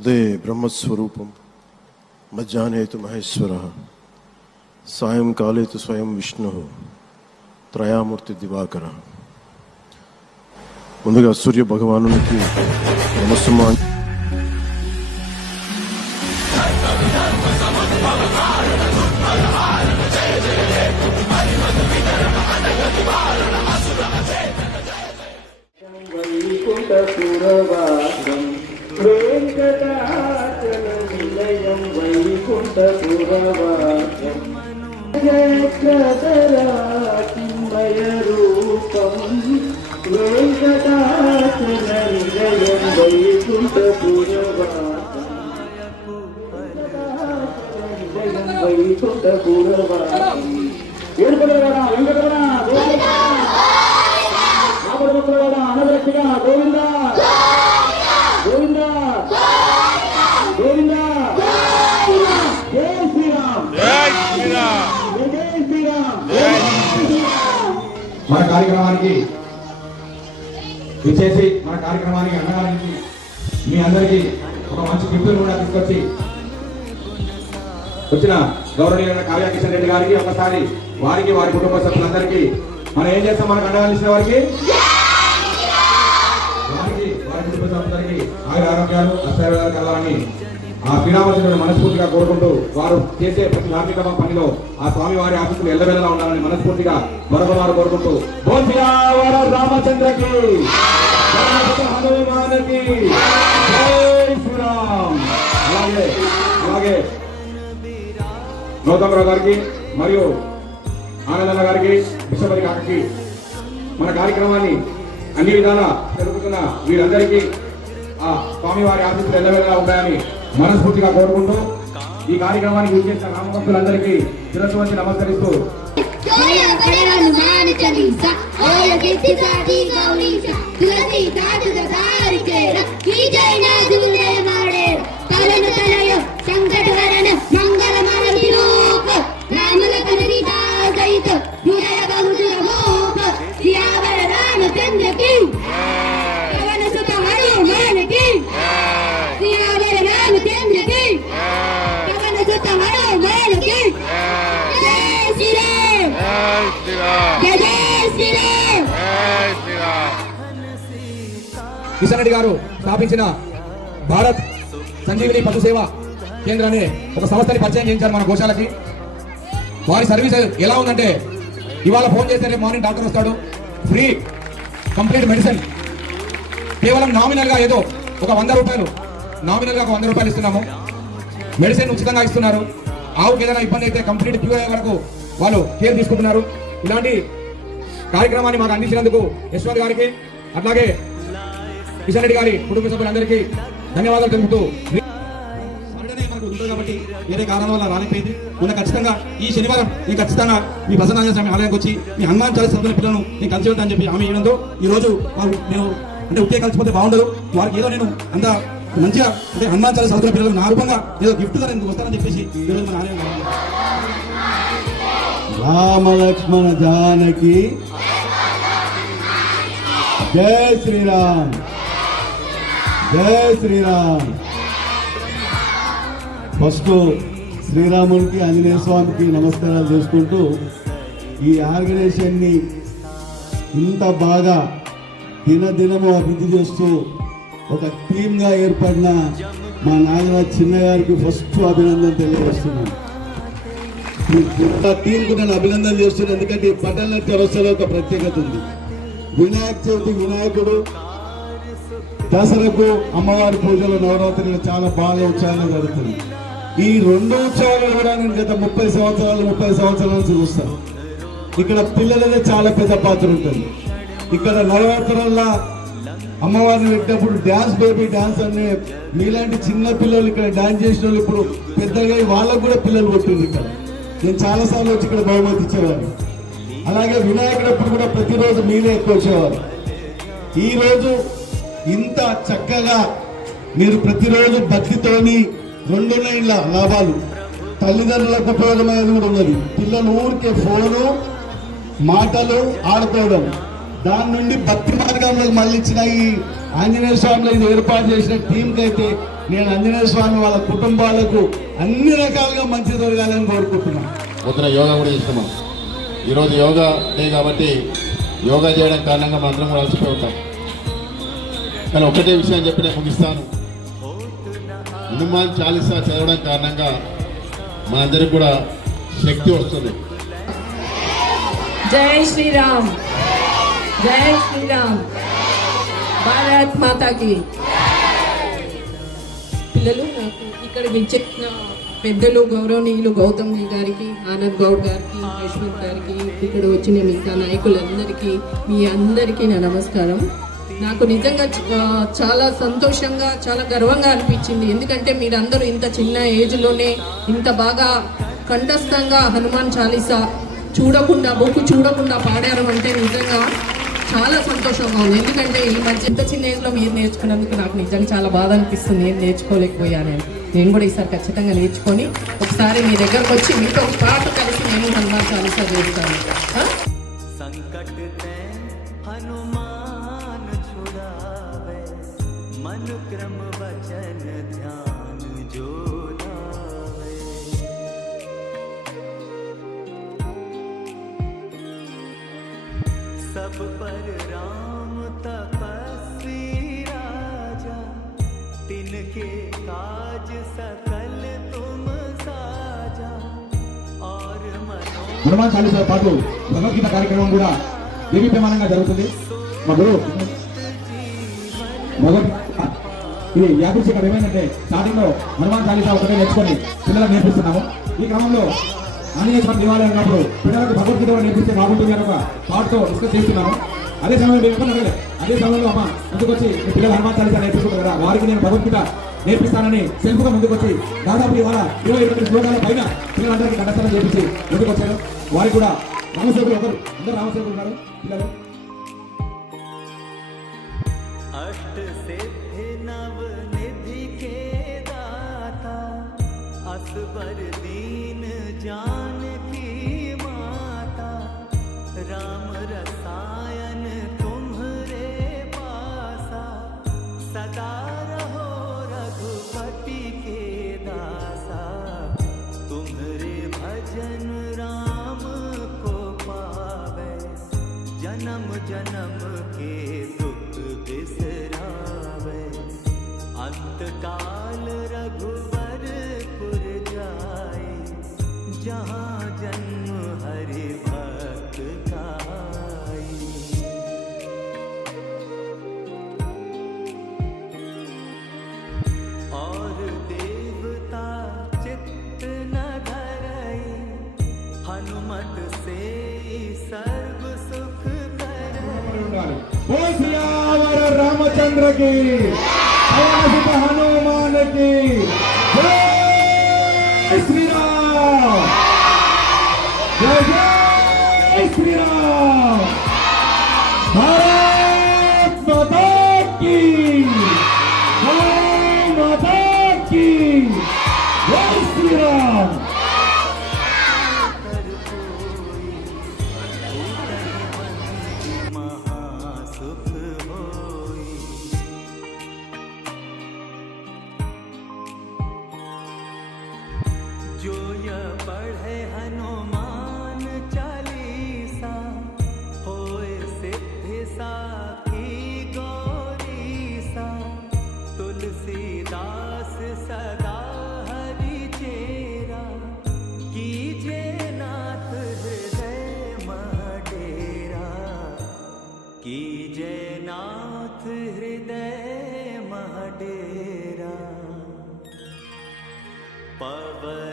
ఉదయే బ్రహ్మస్వరూపం మధ్యాహ్నే తు మహేశ్వర సాయంకాలే తు స్వయం విష్ణు త్రయామూర్తి దివాకర ముందుగా సూర్య భగవానునికి నమస్సుమా చిన్మయ రూపం నిలయం వైకుంఠపురవాసం వైకుంఠపురవాసం ఏడుపడరా విచ్చేసి మన కార్యక్రమానికి అన్నగారికి మీ అందరికీ ఒక మంచి గిఫ్ట్ కూడా తీసుకొచ్చి వచ్చిన గౌరవనీయులైన కావ్య కిషన్ రెడ్డి గారికి ఒకసారి వారికి వారి కుటుంబ సభ్యులందరికీ మనం ఏం చేస్తాం? మనకు అండగాల్సిన వారికి? వారికి వారి కుటుంబ సభ్యులందరికీ ఆయుర ఆరోగ్యాలు అస్థైర్యాలు కలవాలని ఆ శ్రీరామచంద్రుడు మనస్ఫూర్తిగా కోరుకుంటూ వారు చేసే ప్రతి ధార్మిక పనిలో ఆ స్వామి వారి ఆశీస్సులు ఎల్లవేళలా ఉండాలని మనస్ఫూర్తిగా మరొకవారు కోరుకుంటూ రామచంద్రకి హనుమానకి శ్రీరామ్. అలాగే అలాగే గౌతమరావు గారికి మరియు ఆనందన్న గారికి విశ్వపతి కాకకి మన కార్యక్రమాన్ని అన్ని విధాలా జరుగుతున్న వీరందరికీ ఆ స్వామివారి ఆశీస్సులు ఎల్లవేళలా ఉంటాయని మనస్ఫూర్తిగా కోరుకుంటూ ఈ కార్యక్రమానికి విచ్చేసిన రామభక్తులందరికీ శిరస్సు వచ్చి నమస్కరిస్తూ జయ జయ హనుమాన్ చాలీసా జయ కీర్తి సాది గౌరీశ తులసి దాటు దారికేర కీ జయ కిషన్ రెడ్డి గారు స్థాపించిన భారత్ సంజీవిని పశు సేవ కేంద్రాన్ని ఒక సంస్థని పరిచయం చేయించారు మన గోశాలకి. వారి సర్వీస్ ఎలా ఉందంటే ఇవాళ ఫోన్ చేస్తే రేపు మార్నింగ్ డాక్టర్ వస్తాడు. Free complete medicine. కేవలం నామినల్గా ఏదో ఒక వంద రూపాయలు నామినల్గా ఒక వంద రూపాయలు ఇస్తున్నాము. మెడిసిన్ ఉచితంగా ఇస్తున్నారు. ఆవుకి ఏదైనా ఇబ్బంది అయితే కంప్లీట్ క్యూర్ అయ్యే వరకు వాళ్ళు కేర్ తీసుకుంటున్నారు. ఇలాంటి కార్యక్రమాన్ని మాకు అందించినందుకు యశ్వంత్ గారికి అట్లాగే కిషన్ రెడ్డి గారి కుటుంబ సభ్యులందరికీ ధన్యవాదాలు తెలుపుతూ కాబట్టి వేరే కారణం వల్ల రాలేకపోయింది. మొన్న ఖచ్చితంగా ఈ శనివారం నేను ఖచ్చితంగా మీ ప్రసన్నాంజన స్వామి ఆలయానికి వచ్చి మీ హనుమాన్ చాలీస చదువుతున్న పిల్లలను నేను కలిసి వెళ్తానని చెప్పి హామీ ఇవ్వడంతో ఈ రోజు నేను అంటే ఉట్టే కలిసిపోతే బాగుండదు. వారికి ఏదో నేను అంత మంచిగా అంటే హనుమాన్ చాలీస చదువుతున్న పిల్లలు నా రూపంగా ఏదో గిఫ్ట్గా నేను వస్తానని చెప్పేసి ఈరోజు మన ఆలయం రామ జానకి. జై శ్రీరామ్. జై శ్రీరామ్. ఫస్ట్ శ్రీరామునికి ఆంజనేయ స్వామికి నమస్కారాలు చేసుకుంటూ ఈ ఆర్గనైజేషన్ని ఇంత బాగా దినదినము అభివృద్ధి చేస్తూ ఒక టీమ్గా ఏర్పడిన మా నాగరాజ్ చిన్న గారికి ఫస్ట్ అభినందన తెలియజేస్తున్నాను. టీంకు నేను అభినందన చేస్తున్నాను. ఎందుకంటే ఈ పట్టణ చౌరస్తాలో ఒక ప్రత్యేకత ఉంది. వినాయక చవితి వినాయకుడు దసరకు అమ్మవారి పూజలు నవరాత్రులు చాలా బాగా ఉత్సాహంగా జరుగుతుంది. ఈ రెండు ఉత్సవాలు కూడా నేను గత ముప్పై సంవత్సరాలు ముప్పై సంవత్సరాల నుంచి చూస్తాను ఇక్కడ పిల్లలదే చాలా పెద్ద పాత్ర ఉంటుంది. ఇక్కడ నవరాత్రుల అమ్మవారిని పెట్టినప్పుడు డ్యాన్స్ బేబీ డ్యాన్స్ అనే మీలాంటి చిన్న పిల్లలు ఇక్కడ డ్యాన్స్ చేసిన వాళ్ళు ఇప్పుడు పెద్దగా వాళ్ళకు కూడా పిల్లలు కొట్టింది ఇక్కడ. నేను చాలా సార్లు వచ్చి ఇక్కడ బహుమతి ఇచ్చేవారు అలాగే వినాయకుడప్పుడు కూడా ప్రతిరోజు మీరే ఎక్కువ వచ్చేవారు. ఈ రోజు ఇంత చక్కగా మీరు ప్రతిరోజు భక్తితోని రెండు లైన్ల లాభాలు. తల్లిదండ్రులకు ఉపయోగమైనది కూడా ఉన్నది. పిల్లలు ఊరికే ఫోను మాటలు ఆడుకోవడం. దాని నుండి భక్తి మార్గంలో మళ్ళీ ఇచ్చిన ఈ ఆంజనేయ స్వామిలో ఇది ఏర్పాటు చేసిన టీంకి అయితే నేను ఆంజనేయ స్వామి వాళ్ళ కుటుంబాలకు అన్ని రకాలుగా మంచి జరగాలని కోరుకుంటున్నాను. పొద్దున యోగా కూడా ఇస్తున్నాం ఈరోజు యోగా డే కాబట్టి యోగా చేయడం కారణంగా మనందరం కూడా అలసిపోతాం కానీ ఒకటే విషయం చెప్పి నేను ముగిస్తాను. హనుమాన్ చాలీసా చదవడం కారణంగా మనందరికి కూడా శక్తి వస్తుంది. జై శ్రీరామ్. జై శ్రీరామ్. భారత్ మాతాకి. పిల్లలు నాకు ఇక్కడ విచ్చిన పెద్దలు గౌరవనీయులు గౌతమ్ గారికి ఆనంద్ గౌడ్ గారికి యశ్వంత్ గారికి ఇక్కడ వచ్చిన మిగతా నాయకులందరికీ మీ అందరికీ నా నమస్కారం. నాకు నిజంగా చాలా సంతోషంగా చాలా గర్వంగా అనిపించింది. ఎందుకంటే మీరందరూ ఇంత చిన్న ఏజ్లోనే ఇంత బాగా కంఠస్థంగా హనుమాన్ చాలీసా చూడకుండా బొక్కు చూడకుండా పాడారు అంటే నిజంగా చాలా సంతోషంగా ఉంది. ఎందుకంటే ఈ మధ్య ఇంత చిన్న ఏజ్లో మీరు నేర్చుకున్నందుకు నాకు నిజంగా చాలా బాధ అనిపిస్తుంది. ఏం నేర్చుకోలేకపోయాను. నేను కూడా ఈసారి ఖచ్చితంగా నేర్చుకొని ఒకసారి మీ దగ్గరకు వచ్చి మీతో పాటు పాట కలిసి నేను హనుమాన్ చాలీసా చేస్తాను. सब पर राम तपस्वी राजा तिनके काज सकल तुम साजा और मनो హనుమాన్ చాలీసా పాటు భగవద్గీత కార్యక్రమం కూడా దేవీప్రమాణంగా జరుగుతుంది మా గురువు భగవద్గీత ఇది యాదృశ్చికం ఏమైందంటే స్టార్టింగ్ లో హనుమాన్ చాలీసా ఒకటే నేర్చుకొని పిల్లలకు నేర్పిస్తున్నాము ఈ క్రమంలో ఆంజనేయ దేవాలయం ఉన్నప్పుడు పిల్లలకు భగవద్గీత నేర్పిస్తే బాగుంటుంది అని ఒక థాట్తో డిస్కస్ చేస్తున్నాను అదే సమయంలో మేము అడగలేదు అదే సమయంలో అమ్మ ముందుకొచ్చి పిల్లలు హనుమాన్ చాలీసా నేర్పిస్తున్నారు కదా వారికి నేను భగవద్గీత నేర్పిస్తానని సెల్ఫ్గా ముందుకొచ్చి దాదాపు ఇవాళ ఇరవై ఇరవై శ్లోకాల పైన పిల్లలందరికీ కండస్థానం చేపించి ముందుకొచ్చారు వారికి కూడా రామసేవులు ఒకరు అందరు రామసేవులు ఉన్నారు. పిల్లలు. అష్ట సిద్ధి నవ నిధి असबर दीन जानकी माता, राम रसायन तुम्हरे पासा। सदा रहो रघुपति के दासा। तुम्हरे भजन राम को पावे। जन्म जन्म के दुख बिसरावे। अंत काल రామచంద్రకి పవనసుత హనుమానకి జై శ్రీరామ్ జై జై डेरा पवन